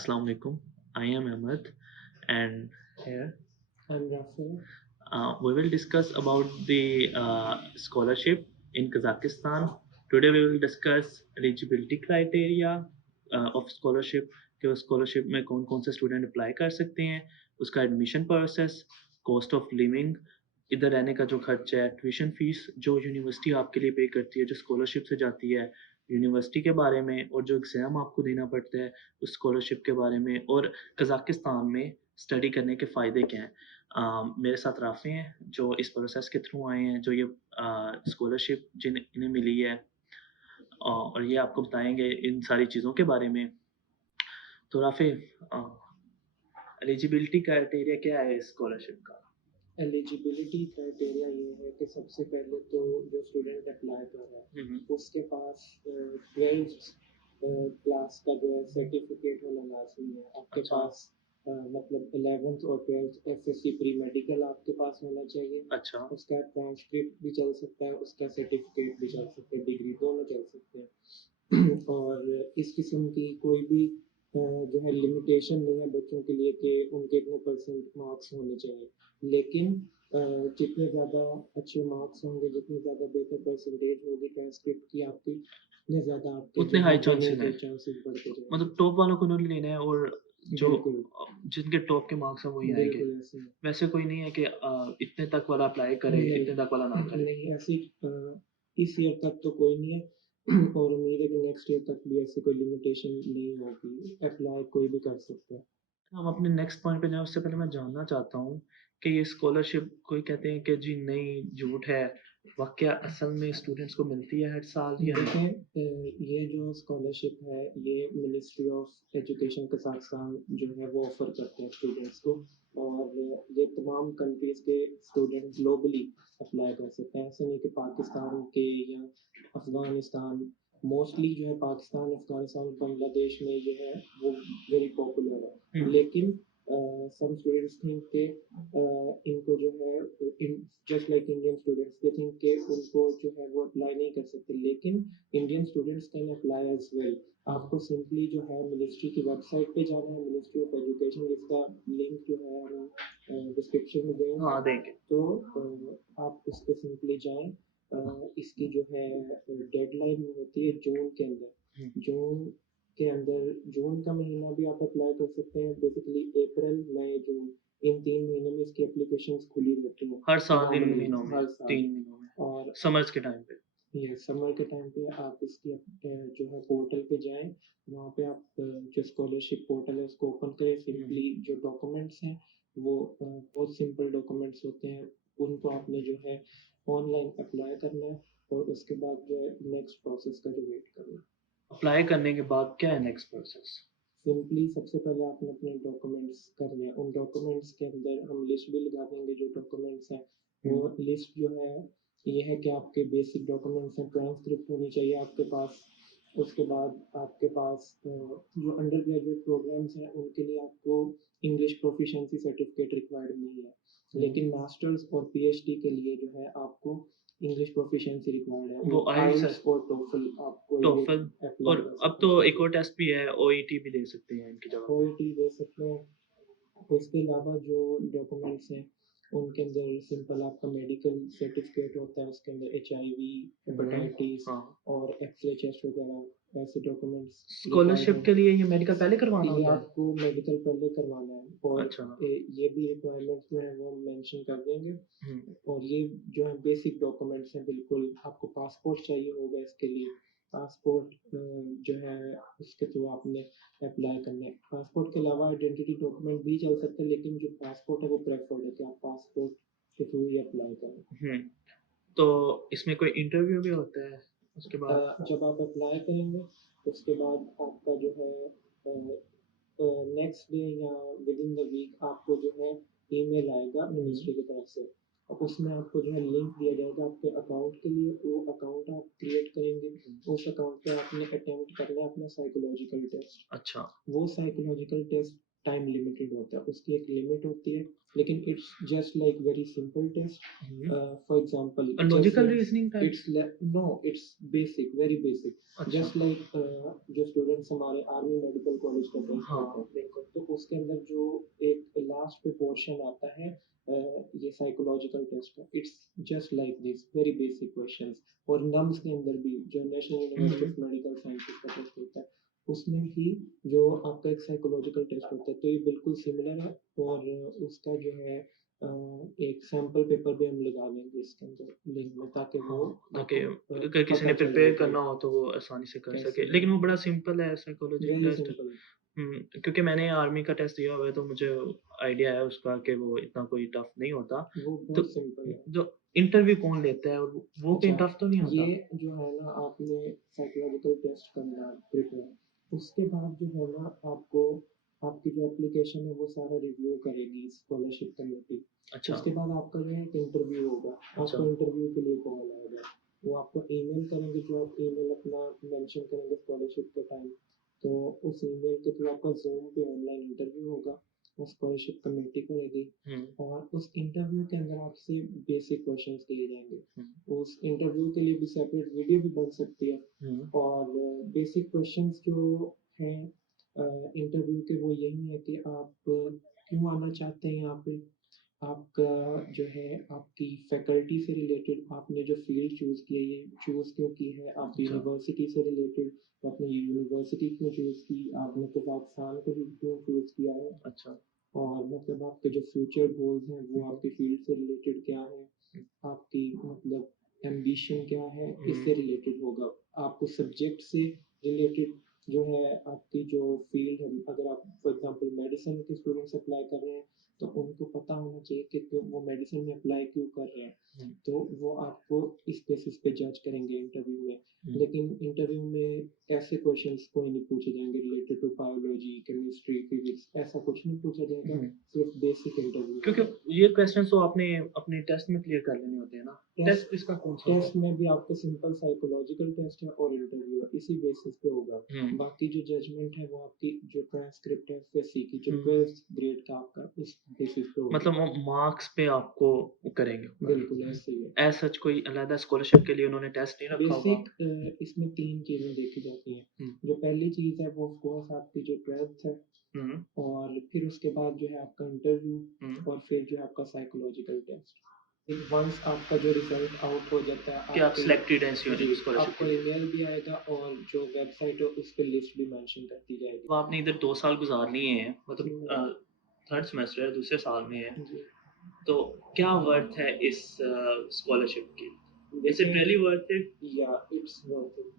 Assalamu alaikum. I am Ahmed, and here I'm Rafael. we will discuss about the scholarship in Kazakhstan. Today we will discuss eligibility criteria of scholarship कि उस scholarship में कौन कौन से student apply कर सकते हैं, उसका admission process, cost of living, इधर रहने का जो खर्च है, ट्यूशन फीस जो यूनिवर्सिटी आपके लिए पे करती है, जो स्कॉलरशिप से जाती है, यूनिवर्सिटी के बारे में और जो एग्ज़ाम आपको देना पड़ता है उस स्कॉलरशिप के बारे में और कज़ाकिस्तान में स्टडी करने के फ़ायदे क्या हैं। मेरे साथ राफ़ी हैं जो इस प्रोसेस के थ्रू आए हैं, जो ये स्कॉलरशिप इन्हें मिली है और ये आपको बताएँगे इन सारी चीज़ों के बारे में। तो राफ़ी एलिजिबिलिटी क्राइटेरिया क्या है इस स्कॉलरशिप का? एलिजिबिलिटी क्राइटेरिया ये है कि सबसे पहले तो जो स्टूडेंट अप्लाई कर रहा है उसके पास 12th क्लास का जो है सर्टिफिकेट होना लाजमी है। आपके अच्छा। पास मतलब 11th और 12th एसएससी प्री मेडिकल आपके पास होना चाहिए। अच्छा। उसका ट्रांसक्रिप्ट भी चल सकता है, उसका सर्टिफिकेट भी चल सकता है, डिग्री दोनों चल सकते हैं। और इस किस्म की कोई भी जो है लिमिटेशन नहीं है बच्चों के लिए कि उनके इतने परसेंट मार्क्स होने चाहिए, लेकिन जितने ज़्यादा अच्छे मार्क्स होंगे, जितनी ज़्यादा बेहतर परसेंटेज होगी ट्रांसक्रिप्ट की आपकी, उतने ज़्यादा आपके उतने जो हाई है चांसेस winning के हैं। चांसेस बढ़ते जाएंगे। मतलब टॉप वालों को नहीं लेना है और जो बिल्कुल जिनके टॉप के मार्क्स हैं वही आएंगे। बिल्कुल ऐसे है। वैसे कोई नहीं है कि इतने तक वाला अप्लाई करे, नहीं इतने तक वाला ना करे। नहीं ऐसी इस ईयर तक तो कोई नहीं है। और उम्मीद है कि नेक्स्ट ईयर तक भी ऐसी कोई लिमिटेशन नहीं होगी, अप्लाई कोई भी कर सकता है। हम अपने नेक्स्ट पॉइंट पे जाएँ उससे पहले मैं जानना चाहता हूँ कि ये स्कॉलरशिप कोई कहते हैं कि जी नहीं, झूठ है, वाक़या असल में स्टूडेंट्स को मिलती है हर साल या नहीं? देखें, ये जो स्कॉलरशिप है ये मिनिस्ट्री ऑफ एजुकेशन कज़ाकिस्तान जो है वो ऑफ़र करते हैं स्टूडेंट्स को, और ये तमाम कंट्रीज़ के स्टूडेंट ग्लोबली अप्लाई कर सकते हैं। ऐसा नहीं कि पाकिस्तान के या अफ़गानिस्तान, मोस्टली जो है पाकिस्तान, अफ़गानिस्तान, बांग्लादेश में ये है वो वेरी पॉपुलर है। लेकिन some students think कि इनको जो है just like Indian students they think कि उनको जो है वो अप्लाई नहीं कर सकते, लेकिन Indian students can apply as well. आपको सिंपली जो है मिनिस्ट्री की वेबसाइट पे जाना है, मिनिस्ट्री ऑफ एजुकेशन, जिसका लिंक जो है हम डिस्क्रिप्शन में देंगे। हाँ, देंगे। तो आप उस पर सिंपली जाएं। इसकी जो है डेडलाइन होती है जून के अंदर। जून के अंदर, जून का महीना भी आप अप्लाई कर सकते हैं। बेसिकली अप्रैल, मई, जून, इन 3 महीनों में इसकी एप्लीकेशंस खुली रहती हैं। हर साल इन नॉर्मली महीनों में, हर साल। 3 महीनों में, और समर्स के टाइम पे। ये समर के टाइम पे आप इसकी जो है पोर्टल पे जाएँ, वहाँ पे आप जो स्कॉलरशिप पोर्टल है उसको ओपन करें। सिंपली जो डॉक्यूमेंट्स हैं वो बहुत सिंपल डॉक्यूमेंट्स होते हैं, उनको आपने जो है ऑनलाइन अप्लाई करना है और उसके बाद जो है नेक्स्ट प्रोसेस का जो वेट करना है। अप्लाई करने के बाद क्या है नेक्स्ट प्रोसेस? सिंपली सबसे पहले आपने अपने डॉक्यूमेंट्स करने हैं। उन डॉक्यूमेंट्स के अंदर हम लिस्ट भी लगा देंगे जो डॉक्यूमेंट्स हैं। वो लिस्ट जो है ये है कि आपके बेसिक डॉक्यूमेंट्स हैं, ट्रांसक्रिप्ट होनी चाहिए आपके पास। उसके बाद आपके पास जो अंडर ग्रेजुएट प्रोग्राम्स हैं उनके लिए आपको इंग्लिश प्रोफिशिएंसी सर्टिफिकेट रिक्वायर्ड नहीं है, लेकिन मास्टर्स और पीएचडी के लिए जो है आपको इंग्लिश प्रोफिशिएंसी रिक्वायर्ड है। वो आइल्स आइल्स और टोफल आपको ये टोफल अप्लाई और कर अब सकते तो हैं। एक और टेस्ट भी है, ओईटी भी दे सकते हैं इनकी जगह पे। ओईटी दे सकते हैं। इसके अलावा जो डॉक्यूमेंट्स हैं उनके अंदर सिंपल आपका मेडिकल सर्टिफिकेट होता है, उसके अंदर एचआईवी, हेपेटाइटिस हाँ। और एक्सरे चेस्ट वगैरह ऐसे डॉक्यूमेंट्स स्कॉलरशिप के लिए ये मेडिकल पहले करवाना ये होता है? आपको मेडिकल पहले करवाना है, और अच्छा। ये भी रिक्वायरमेंट्स में है वो हम मेंशन कर देंगे। और ये जो है बेसिक डॉक्यूमेंट्स हैं, बिल्कुल आपको पासपोर्ट चाहिए होगा इसके लिए। पासपोर्ट जो है उसके थ्रू आपने अप्लाई करना है। पासपोर्ट के अलावा आइडेंटिटी डॉक्यूमेंट भी चल सकते हैं, लेकिन जो पासपोर्ट है वो प्रेफर्ड है कि आप पासपोर्ट के थ्रू ही अप्लाई करें। तो इसमें कोई इंटरव्यू भी होता है उसके बाद? जब आप अप्लाई करेंगे उसके बाद आपका जो है नेक्स्ट डे या विद इन द वीक आपको जो है ईमेल आएगा मिनिस्ट्री की तरफ से, और उसमें आपको जो है लिंक दिया जाएगा आपके अकाउंट के लिए। वो अकाउंट आप क्रिएट करेंगे, उस अकाउंट पे आपने अटेम्प्ट करना है अपना साइकोलॉजिकल टेस्ट। अच्छा। वो साइकोलॉजिकल टेस्ट टाइम लिमिटेड होता है, उसकी एक लिमिट होती है, लेकिन it's just like very simple test. For example logical reasoning type? It's basic, very basic, अच्छा जस्ट लाइक जो स्टूडेंट्स हमारे आर्मी मेडिकल कॉलेज का टेस्ट हाँ होता है, बिल्कुल तो उसके अंदर जो एक लास्ट पे पोर्शन आता है ये साइकोलॉजिकल टेस्ट का, it's just like this, very basic questions. और नम्स के अंदर भी जो national university of medical sciences का टेस्ट होता है, उसमें ही जो आपका एक साइकोलॉजिकल टेस्ट होता है, तो ये बिल्कुल सिमिलर है। और उसका जो है एक सैंपल पेपर भी हम लगा देंगे इसके अंदर लिंक में, ताकि वो हाँ ताकि आपको अगर किसी ने पता चल प्रिपेयर जाए करना कि हो तो वो आसानी से कर कैसे सके, है। लेकिन वो बड़ा सिंपल है साइकोलॉजी वेरी टेस्ट। सिंपल, क्योंकि मैंने आर्मी का टेस्ट दिया हुआ है तो मुझे आइडिया है उसका कि वो इतना कोई टफ नहीं होता। वो तो बहुत सिंपल है। जो इंटरव्यू कौन लेता है और वो कहीं अच्छा, टफ तो नहीं ये होता? जो है ना, आपने साइकोलॉजिकल टेस्ट करना प्रिपेयर, उसके बाद जो है ना आपको आपकी जो एप्लीकेशन है वो सारा रिव्यू करेगी स्कॉलरशिप कमेटी। अच्छा उसके बाद आपका जो है एक इंटरव्यू होगा, अच्छा आपको इंटरव्यू के लिए कॉल आएगा, वो आपको ईमेल करेंगे, जो आप ईमेल अपना मेंशन करेंगे स्कॉलरशिप के टाइम, तो उस ईमेल के थ्रू आपका ज़ूम पे ऑनलाइन इंटरव्यू होगा, वो स्कॉलरशिप कमेटी करेगी। और उस इंटरव्यू के अंदर आपसे बेसिक क्वेश्चंस किए जाएंगे, उस इंटरव्यू के लिए भी सेपरेट वीडियो भी बन सकती है। और बेसिक क्वेश्चंस जो हैं इंटरव्यू के, वो यही है कि आप क्यों आना चाहते हैं यहाँ पे, आपका जो है आपकी फैकल्टी से रिलेटेड, आपने जो फील्ड चूज़ की है ये चूज़ क्यों की है, आप अच्छा यूनिवर्सिटी से रिलेटेड, आपने यूनिवर्सिटी क्यों चूज़ की, आपने कजाकिस्तान को भी क्यों चूज़ किया है, अच्छा और मतलब आपके जो फ्यूचर गोल्स हैं वो आपकी फील्ड से रिलेटेड क्या है, आपकी मतलब एम्बिशन क्या है, इससे रिलेटेड होगा। आपको सब्जेक्ट से रिलेटेड जो है आपकी जो फील्ड है, अगर आप फॉर एग्जांपल मेडिसिन के स्टूडेंट्स अप्लाई कर रहे हैं, तो उनको पता होना चाहिए कि क्यों वो मेडिसिन में अप्लाई क्यों कर रहे हैं, तो वो आपको इस बेसिस पे जज करेंगे इंटरव्यू में। लेकिन इंटरव्यू में ऐसे क्वेश्चंस कोई नहीं पूछे जाएंगे related to biology, chemistry, physics, ऐसा कुछ नहीं पूछा जाएगा, सिर्फ बेसिक इंटरव्यू। क्योंकि ये क्वेश्चन तो आपने अपने टेस्ट में क्लियर कर लेने होते हैं ना? टेस्ट इसका कौन सा होता टेस्ट में भी आपका सिंपल साइकोलॉजिकल टेस्ट है और इंटरव्यू है, इसी बेसिस पे होगा। है? बाकी जो जजमेंट है वो आपकी जो ट्रांसक्रिप्ट है एफएससी की, जो 12th ग्रेड का आपका, उस बेसिस पे होगा। मतलब वो मार्क्स पे आपको करेंगे? बिल्कुल ऐसे ही है। एज सच कोई अलग स्कॉलरशिप के लिए उन्होंने टेस्ट नहीं रखा होगा? बेसिक इसमें 3 चीज़ें देखी जाती हैं। हम्म जो पहली चीज़ है वो ऑफ कोर्स आपकी जो 12th है, हम्म और फिर उसके बाद जो है आपका इंटरव्यू, हम्म। और फिर जो है आपका साइकोलॉजिकल टेस्ट। वंस आपका जो रिजल्ट आउट हो जाता है, कि आप आपको सिलेक्टेड हैं जी, स्कॉलरशिप के आपको लिए? ईमेल भी आएगा, और जो वेबसाइट है उस पे लिस्ट भी मेंशन करती तो जाएगी। आपने इधर 2 साल गुजारनी है, जी, मतलब थर्ड सेमेस्टर है, दूसरे साल में है, जी। तो क्या वर्थ है इस स्कॉलरशिप की? इज इट देखिए, really worth it? yeah, it's worth it.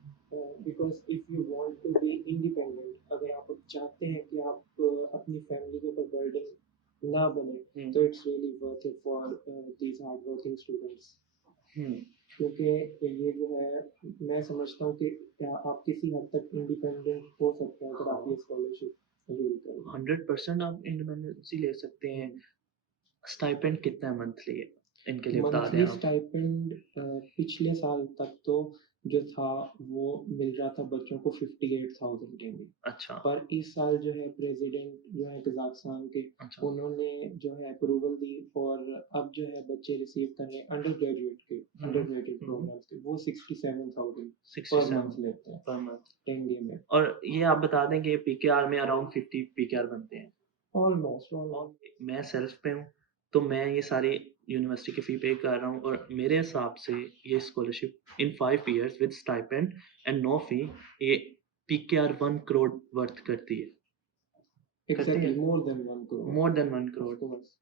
Because if you want to be independent, अगर आप चाहते हैं कि आप अपनी फैमिली के ऊपर बर्डन ना बने, तो it's really worth it for these hardworking students. क्योंकि ये जो है, मैं समझता हूँ कि आप किसी हद तक इंडिपेंडेंट हो सकते हैं अगर आप ये स्कॉलरशिप अवेल करें। 100% आप इंडिपेंडेंसी ले सकते हैं। स्टाइपेंड कितना है मंथली इनके लिए बता दें मंथली आप? स्टाइपेंड पिछले साल तक तो जो था वो मिल रहा था बच्चों को 58,000 डेली, अच्छा पर इस साल जो है प्रेसिडेंट जो है कजाकिस्तान के, अच्छा उन्होंने जो है अप्रूवल दी, और अब जो है बच्चे रिसीव कर रहे हैं अंडर ग्रेजुएट प्रोग्राम्स के, वो 67,000 पर मंथ 67 लेते हैं पर मंथ। इंडिया में। और ये आप बता दें कि पीकेआर में अराउंड 50 पीकेआर बनते हैं। ऑलमोस्ट और मैं सेल्फ पे हूँ, तो मैं ये सारी यूनिवर्सिटी की फ़ी पे कर रहा हूँ, और मेरे हिसाब से ये scholarship in 5 years with stipend and no fee, ये पीकेआर 1 करोड़ वर्थ करती है। करती एग्जैक्टली है? More than 1 crore, more than 1 of crore. Course.